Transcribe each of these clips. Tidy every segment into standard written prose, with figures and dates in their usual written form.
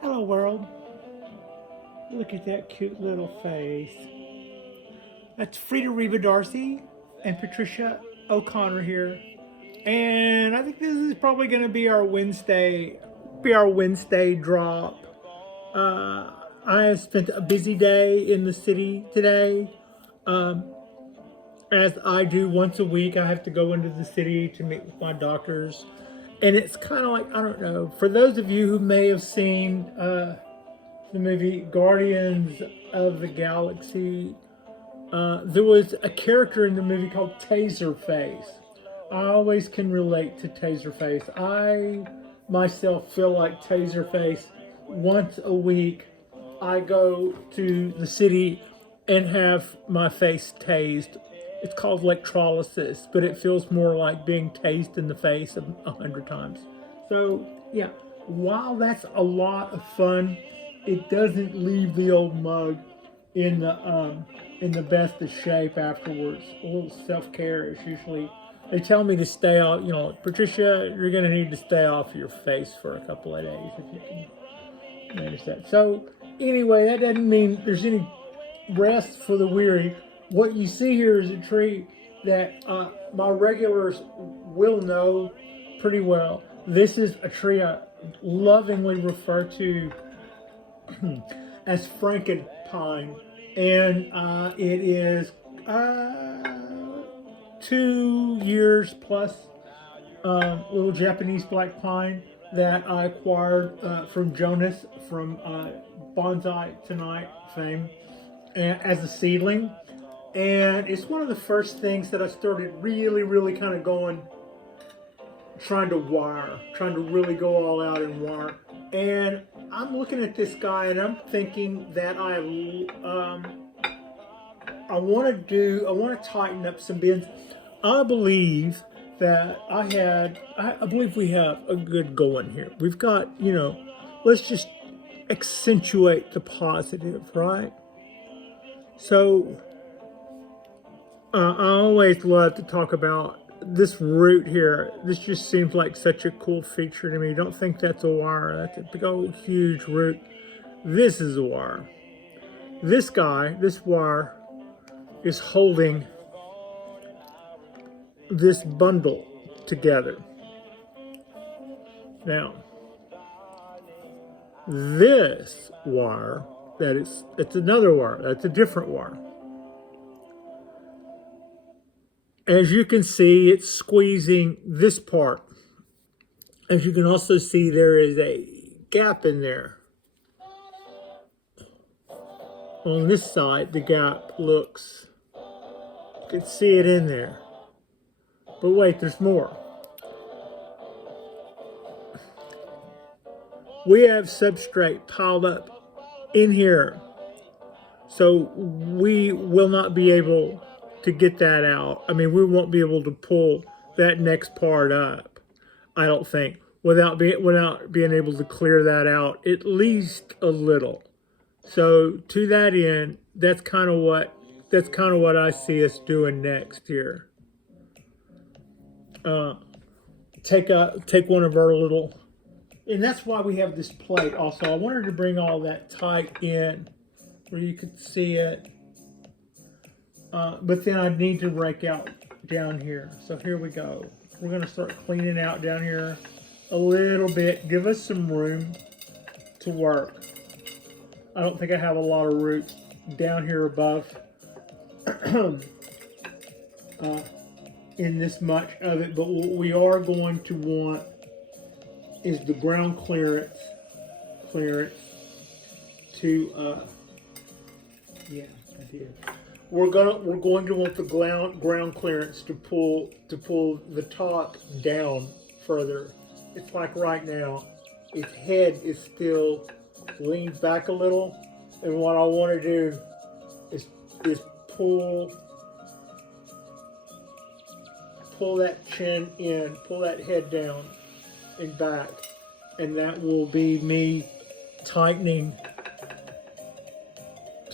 Hello, world. Look at that cute little face. That's Frida Reba Darcy and Patricia O'Connor here. And I think this is probably going to be our Wednesday drop. I have spent a busy day in the city today. Um, as I do once a week, I have to go into the city to meet with my doctors. And it's kind of like, I don't know, for those of you who may have seen the movie Guardians of the Galaxy, there was a character in the movie called Taserface. I always can relate to Taserface. I myself feel like Taserface. Once a week, I go to the city and have my face tased. It's called electrolysis, but it feels more like being tased in the face 100 times. So, yeah, while that's a lot of fun, it doesn't leave the old mug in the best of shape afterwards. A little self-care is usually. They tell me to stay off. You know, Patricia, you're gonna need to stay off your face for a couple of days if you can manage that. So anyway, that doesn't mean there's any rest for the weary. What you see here is a tree that my regulars will know pretty well. This is a tree I lovingly refer to as Frankenpine, and it is 2 years plus little Japanese black pine that I acquired from Jonas from Bonsai Tonight fame as a seedling. And it's one of the first things that I started really kind of going, trying to really go all out and wire. And I'm looking at this guy and I'm thinking that I want to tighten up some bends. I believe that I believe we have a good going here. We've got, let's just accentuate the positive, right? So I always love to talk about this root here. This just seems like such a cool feature to me. Don't think that's a wire. That's a big old huge root. This is a wire. This wire, is holding this bundle together. Now, this wire, it's another wire. That's a different wire. As you can see, it's squeezing this part. As you can also see, there is a gap in there. On this side, the gap looks, you can see it in there. But wait, there's more. We have substrate piled up in here. So we will not be able to get that out. I mean, we won't be able to pull that next part up, I don't think, without being able to clear that out at least a little. So to that end, that's kind of what I see us doing next here. Take one of our little, and that's why we have this plate also. I wanted to bring all that tight in where you could see it. But then I need to rake out down here. So here we go. We're going to start cleaning out down here a little bit. Give us some room to work. I don't think I have a lot of roots down here above in this much of it. But what we are going to want is the ground clearance to, yeah, I did. We're going to want the ground clearance to pull the top down further. It's like right now, its head is still leaned back a little, and what I want to do is pull that chin in, pull that head down and back, and that will be me tightening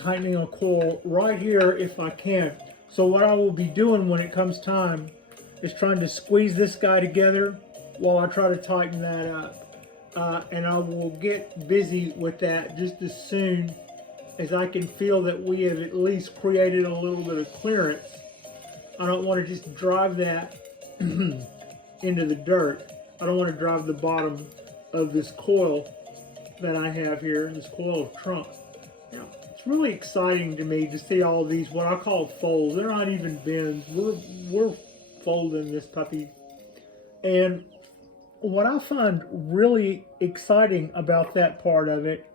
a coil right here if I can. So what I will be doing when it comes time is trying to squeeze this guy together while I try to tighten that up. And I will get busy with that just as soon as I can feel that we have at least created a little bit of clearance. I don't want to just drive that into the dirt. I don't want to drive the bottom of this coil that I have here, this coil of trunk. Now, it's really exciting to me to see all these, what I call folds. They're not even bends. We're folding this puppy. And what I find really exciting about that part of it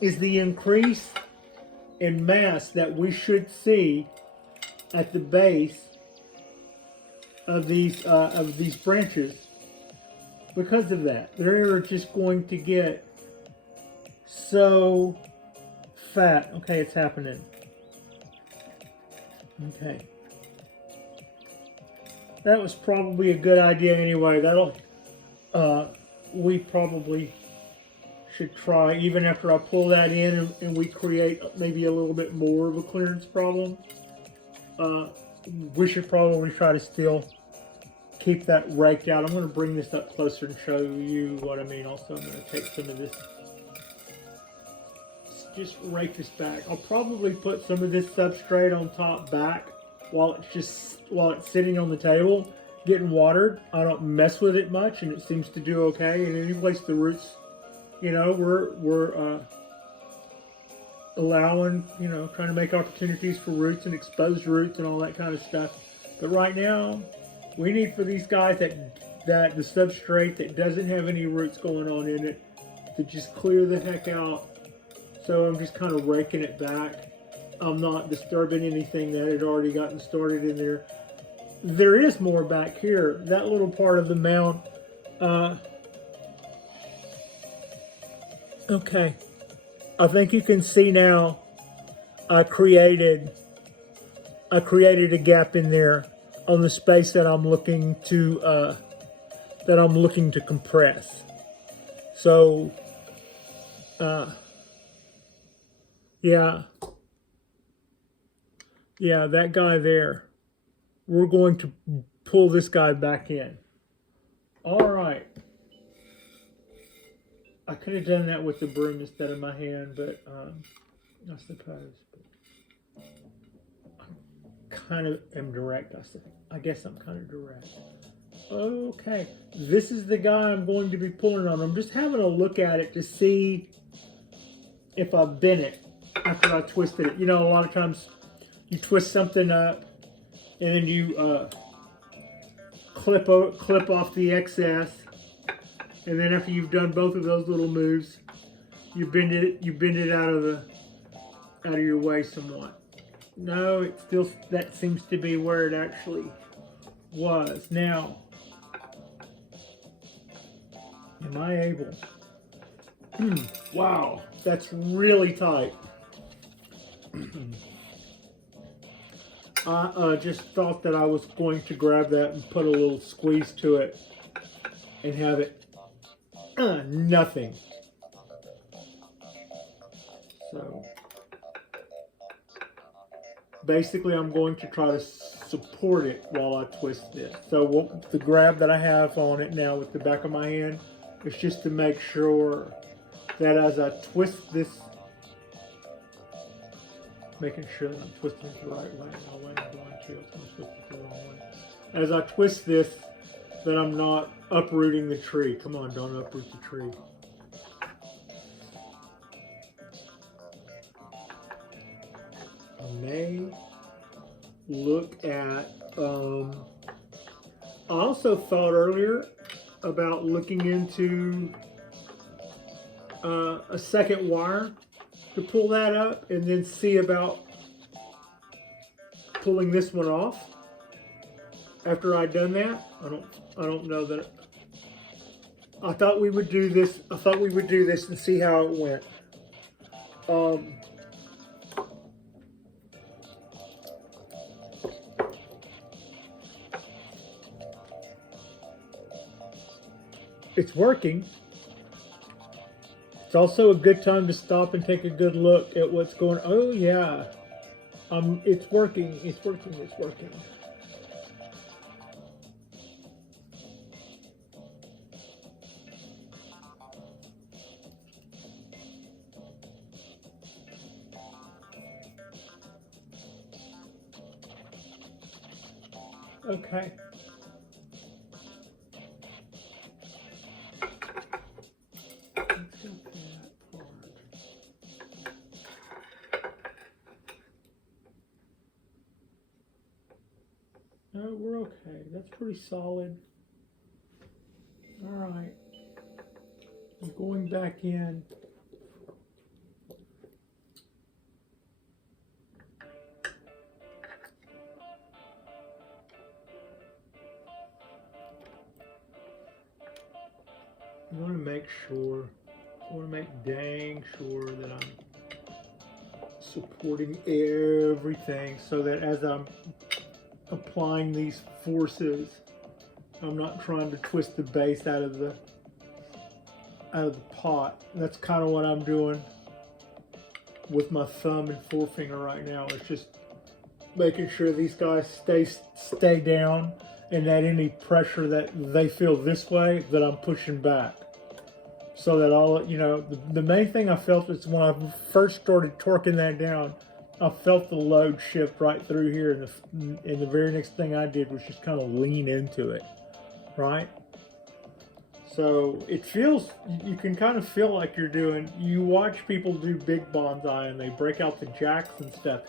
is the increase in mass that we should see at the base of these branches. Because of that, they're just going to get so fat. Okay, it's happening. Okay. That was probably a good idea anyway. We probably should try, even after I pull that in and we create maybe a little bit more of a clearance problem. We should probably try to still keep that raked out. I'm going to bring this up closer and show you what I mean. Also, I'm going to take some of this, just rake this back. I'll probably put some of this substrate on top back while it's sitting on the table getting watered. I don't mess with it much, and it seems to do okay. And any place the roots, you know, we're allowing, you know, trying to make opportunities for roots and exposed roots and all that kind of stuff. But right now, we need for these guys that the substrate that doesn't have any roots going on in it to just clear the heck out. So I'm just kind of raking it back. I'm not disturbing anything that had already gotten started in there. There is more back here. That little part of the mound. Okay. I think you can see now I created a gap in there on the space that I'm looking to compress. So yeah, that guy there. We're going to pull this guy back in. All right. I could have done that with the broom instead of my hand, but I suppose. I kind of am direct. I guess I'm kind of direct. Okay. This is the guy I'm going to be pulling on. I'm just having a look at it to see if I bent it after I twisted it. You know, a lot of times you twist something up and then you clip off the excess, and then after you've done both of those little moves, you bend it out of your way somewhat. No, it still, that seems to be where it actually was. Now, am I able? Wow, that's really tight. I just thought that I was going to grab that and put a little squeeze to it and have it nothing. So basically I'm going to try to support it while I twist this. So the grab that I have on it now with the back of my hand is just to make sure that as I twist this, making sure that I'm twisting it the right way. No way I'm going to. I'm twisting it the wrong way. As I twist this, that I'm not uprooting the tree. Come on, don't uproot the tree. I may look at, I also thought earlier about looking into a second wire to pull that up, and then see about pulling this one off after I'd done that. I don't know that. I thought we would do this. I thought we would do this and see how it went. It's working. It's also a good time to stop and take a good look at what's going on. Oh yeah, it's working. It's working. It's working. Okay. Let's go for that part. No, we're okay. That's pretty solid. All right. I'm going back in. I want to make sure, I want to make dang sure that I'm supporting everything so that as I'm applying these forces, I'm not trying to twist the base out of the pot. That's kind of what I'm doing with my thumb and forefinger right now. It's just making sure these guys stay down, and that any pressure that they feel this way, that I'm pushing back. So that all, you know, the main thing I felt is when I first started torquing that down, I felt the load shift right through here, and the very next thing I did was just kind of lean into it, right? So it feels, you can kind of feel like you're doing, you watch people do big bonsai and they break out the jacks and stuff.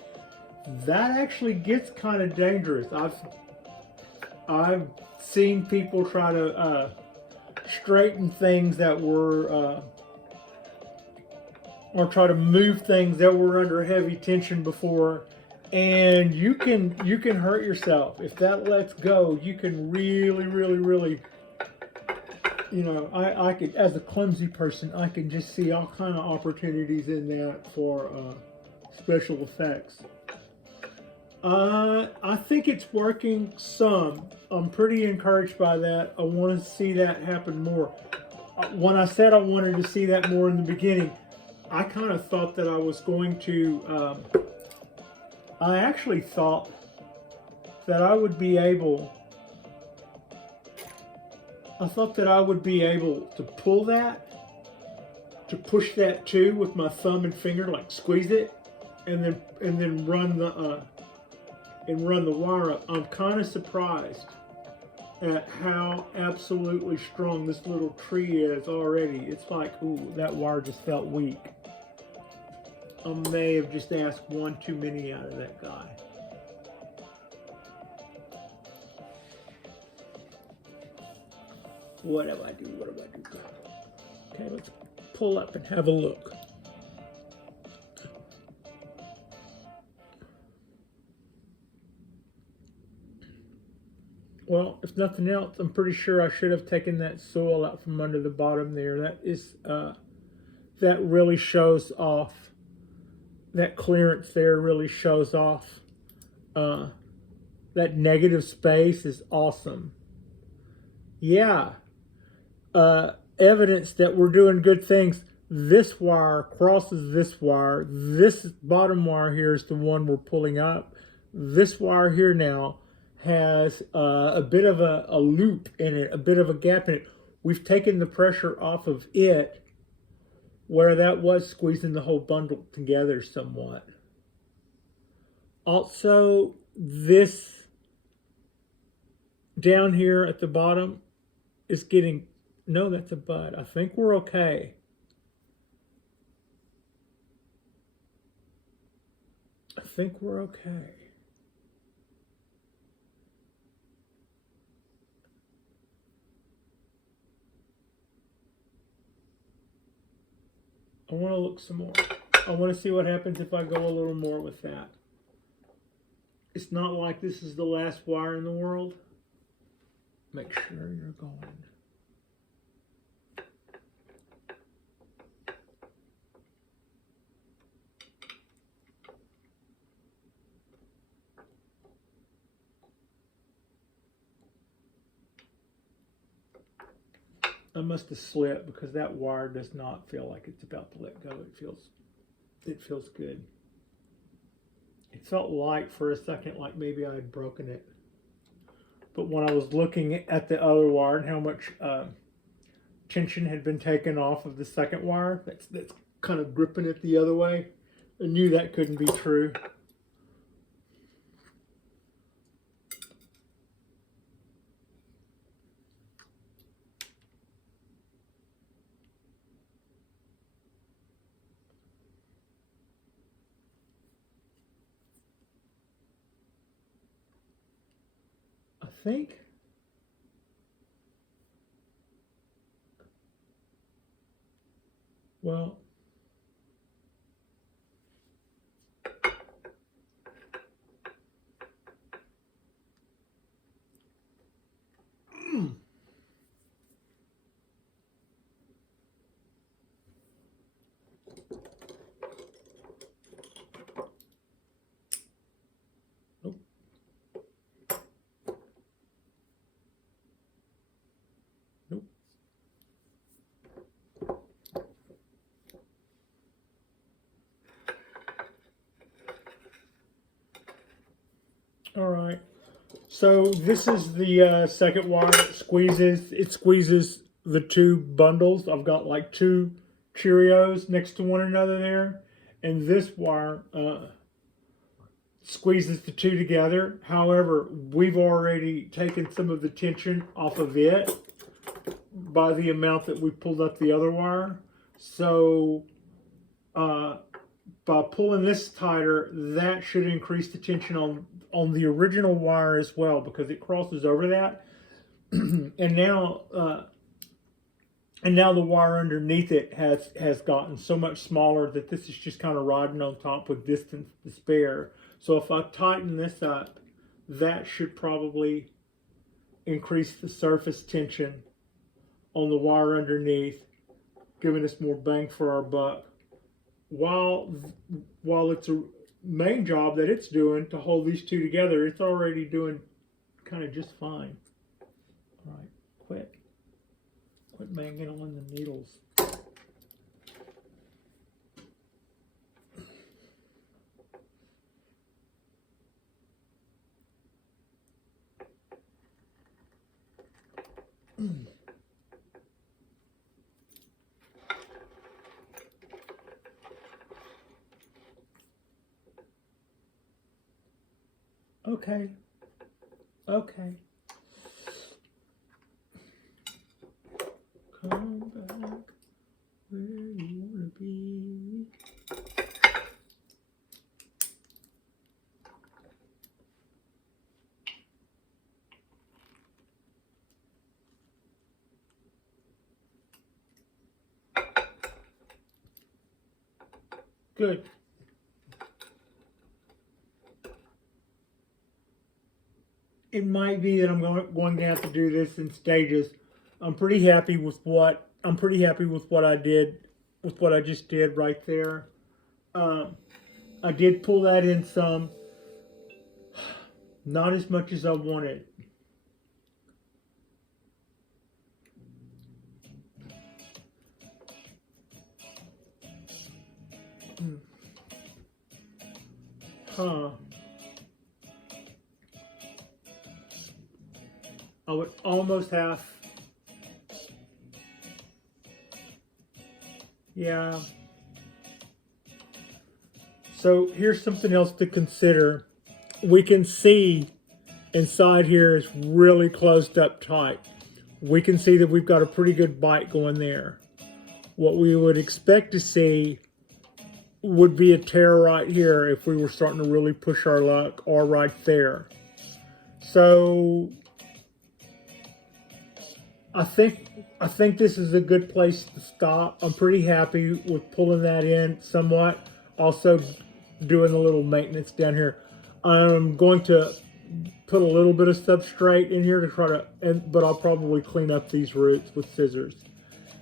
That actually gets kind of dangerous. I've seen people try to straighten things that were, or try to move things that were under heavy tension before, and you can hurt yourself if that lets go. You can really, you know, I could, as a clumsy person, I can just see all kind of opportunities in that for special effects. I think it's working some. I'm pretty encouraged by that. I want to see that happen more. When I said I wanted to see that more in the beginning, I kind of thought that I was going to, I actually thought that I would be able, to pull that, to push that too with my thumb and finger, like squeeze it, and then run the wire up. I'm kind of surprised at how absolutely strong this little tree is already. It's like, ooh, that wire just felt weak. I may have just asked one too many out of that guy. What do I do? Okay, let's pull up and have a look. Well, if nothing else, I'm pretty sure I should have taken that soil out from under the bottom there. That is, that really shows off. That clearance there really shows off. That negative space is awesome. Yeah. Evidence that we're doing good things. This wire crosses this wire. This bottom wire here is the one we're pulling up. This wire here now has a bit of a loop in it, a bit of a gap in it. We've taken the pressure off of it where that was squeezing the whole bundle together somewhat. Also, this down here at the bottom is getting, no, that's a bud. I think we're okay. I think we're okay. I want to look some more. I want to see what happens if I go a little more with that. It's not like this is the last wire in the world. Make sure you're going. I must have slipped because that wire does not feel like it's about to let go. It feels good. It felt light for a second, like maybe I had broken it. But when I was looking at the other wire and how much tension had been taken off of the second wire, that's kind of gripping it the other way, I knew that couldn't be true. think. Well, nope. Nope. All right. So this is the second wire. It squeezes the two bundles. I've got like two Cheerios next to one another there, and this wire squeezes the two together. However, we've already taken some of the tension off of it by the amount that we pulled up the other wire. So by pulling this tighter, that should increase the tension on the original wire as well, because it crosses over that. and now the wire underneath it has gotten so much smaller that this is just kind of riding on top with distance to spare. So if I tighten this up, that should probably increase the surface tension on the wire underneath, giving us more bang for our buck. While it's a main job that it's doing to hold these two together, it's already doing kind of just fine. All right, quit banging on the needles. Okay. Okay. Come back where you want to be. Good. It might be that I'm going to have to do this in stages. I'm pretty happy with what I did, with what I just did right there. I did pull that in some, not as much as I wanted. Huh. I would almost have. Yeah. So here's something else to consider. We can see inside here is really closed up tight. We can see that we've got a pretty good bite going there. What we would expect to see would be a tear right here if we were starting to really push our luck, or right there. So I think this is a good place to stop. I'm pretty happy with pulling that in somewhat. Also doing a little maintenance down here. I'm going to put a little bit of substrate in here to try to, but I'll probably clean up these roots with scissors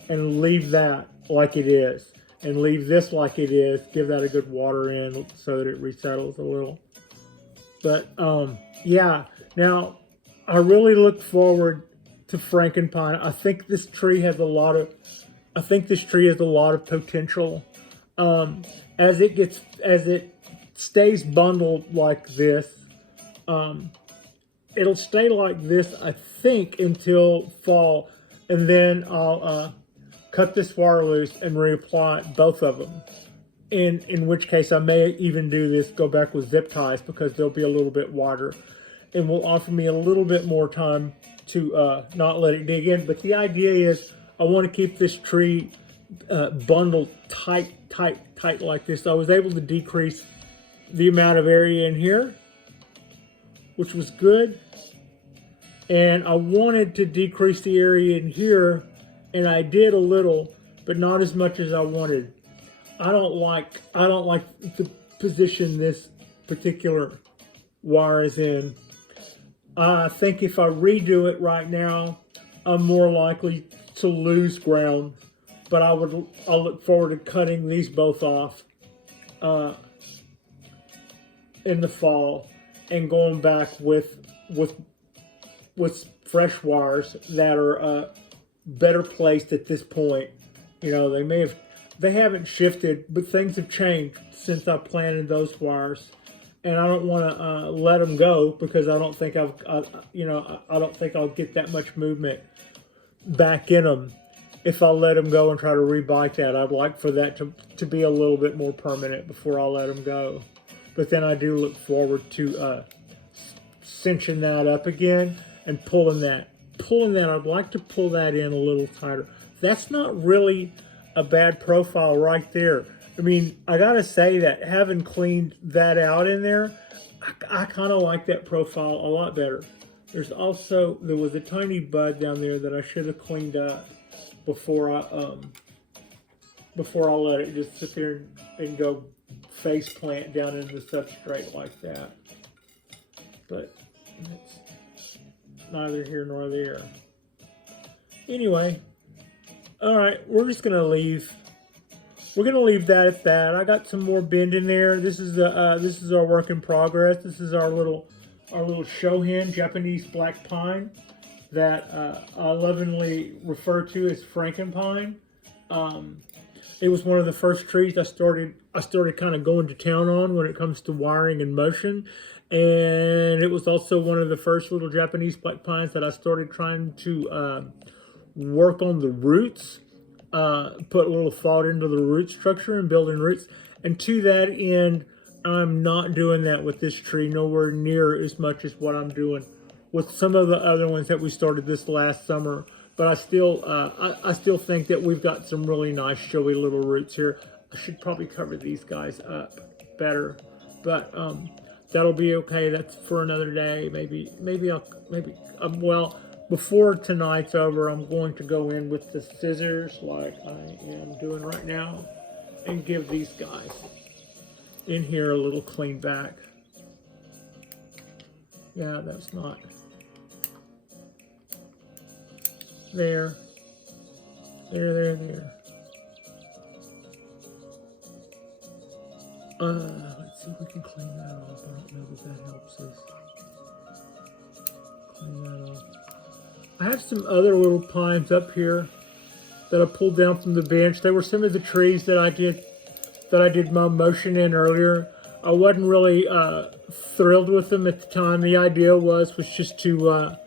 and leave that like it is, and leave this like it is. Give that a good water in so that it resettles a little. But yeah, now I really look forward to Frankenpine. I think this tree has a lot of potential. As it stays bundled like this, it'll stay like this, I think, until fall, and then I'll cut this wire loose and reapply both of them. In which case I may even do this, go back with zip ties, because they'll be a little bit wider and will offer me a little bit more time to not let it dig in. But the idea is I want to keep this tree bundled tight like this. I was able to decrease the amount of area in here, which was good. and I wanted to decrease the area in here, and I did a little, but not as much as I wanted. I don't like the position this particular wire is in. I think if I redo it right now, I'm more likely to lose ground, but I'll look forward to cutting these both off in the fall and going back with fresh wires that are better placed at this point. You know, they haven't shifted, but things have changed since I planted those wires, and I don't want to let them go because I don't think I don't think I'll get that much movement back in them if I let them go and try to rebite that. I'd like for that to be a little bit more permanent before I let them go. But then I do look forward to cinching that up again and pulling that. I'd like to pull that in a little tighter. That's not really a bad profile right there. I mean, I gotta say that having cleaned that out in there, I kind of like that profile a lot better. There was a tiny bud down there that I should have cleaned up before I let it just sit there and go face plant down into the substrate like that. But it's neither here nor there. Anyway, all right, we're gonna leave that at that. I got some more bend in there. This is our work in progress. This is our little Shohan Japanese black pine that I lovingly refer to as Frankenpine. It was one of the first trees I started kind of going to town on when it comes to wiring and motion, and it was also one of the first little Japanese black pines that I started trying to work on the roots, put a little thought into the root structure and building roots. And to that end, I'm not doing that with this tree, nowhere near as much as what I'm doing with some of the other ones that we started this last summer. But I still think that we've got some really nice showy little roots here. I should probably cover these guys up better, but that'll be okay. That's for another day. Well, before tonight's over, I'm going to go in with the scissors like I am doing right now and give these guys in here a little clean back. Yeah, that's not there. Let's see if we can clean that off. I don't know that helps us. Clean that off. I have some other little pines up here that I pulled down from the bench. They were some of the trees that I did my motion in earlier. I wasn't really thrilled with them at the time. The idea was just to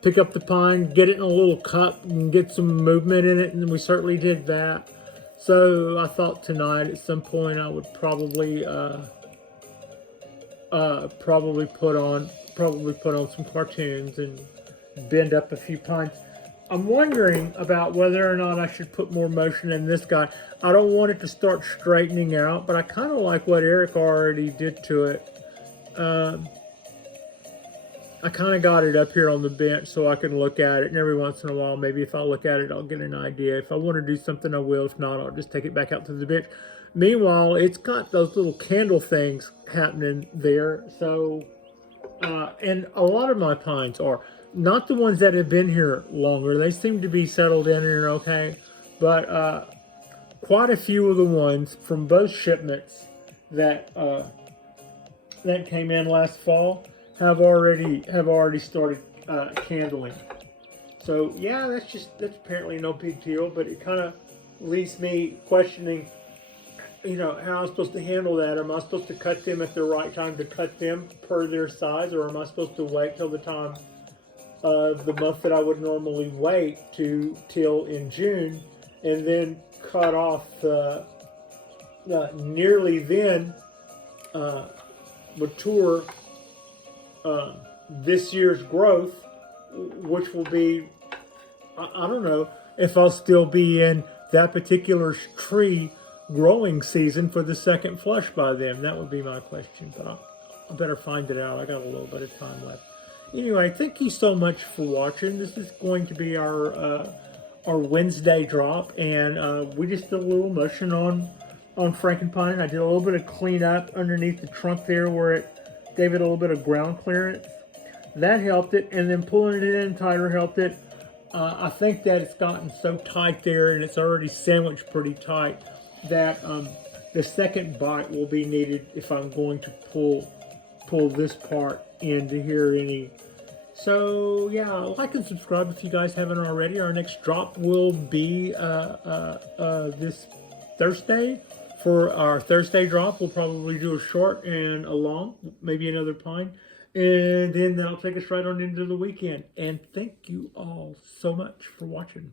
pick up the pine, get it in a little cup, and get some movement in it, and we certainly did that. So I thought tonight at some point I would probably put on some cartoons and bend up a few pines. I'm wondering about whether or not I should put more motion in this guy. I don't want it to start straightening out, but I kind of like what Eric already did to it. I kind of got it up here on the bench so I can look at it, and every once in a while, maybe if I look at it, I'll get an idea. If I want to do something, I will. If not, I'll just take it back out to the bench. Meanwhile, it's got those little candle things happening there. So, and a lot of my pines are not the ones that have been here longer. They seem to be settled in and are okay. But quite a few of the ones from both shipments that came in last fall have already started candling. So yeah, that's apparently no big deal, but it kind of leaves me questioning, how I'm supposed to handle that. Am I supposed to cut them at the right time to cut them per their size, or am I supposed to wait till the time of the month that I would normally wait till in June, and then cut off the nearly then mature this year's growth, which will be, I don't know if I'll still be in that particular tree growing season for the second flush by then. That would be my question, but I better find it out. I got a little bit of time left. Anyway, thank you so much for watching. This is going to be our Wednesday drop, and we just did a little motion on Frankenpine. I did a little bit of cleanup underneath the trunk there where it gave it a little bit of ground clearance. That helped it, and then pulling it in tighter helped it. I think that it's gotten so tight there, and it's already sandwiched pretty tight, that the second bite will be needed if I'm going to pull this part into here any. So yeah, like and subscribe if you guys haven't already. Our next drop will be this Thursday. For our Thursday drop, we'll probably do a short and a long, maybe another pine. And then that'll take us right on into the weekend. And thank you all so much for watching.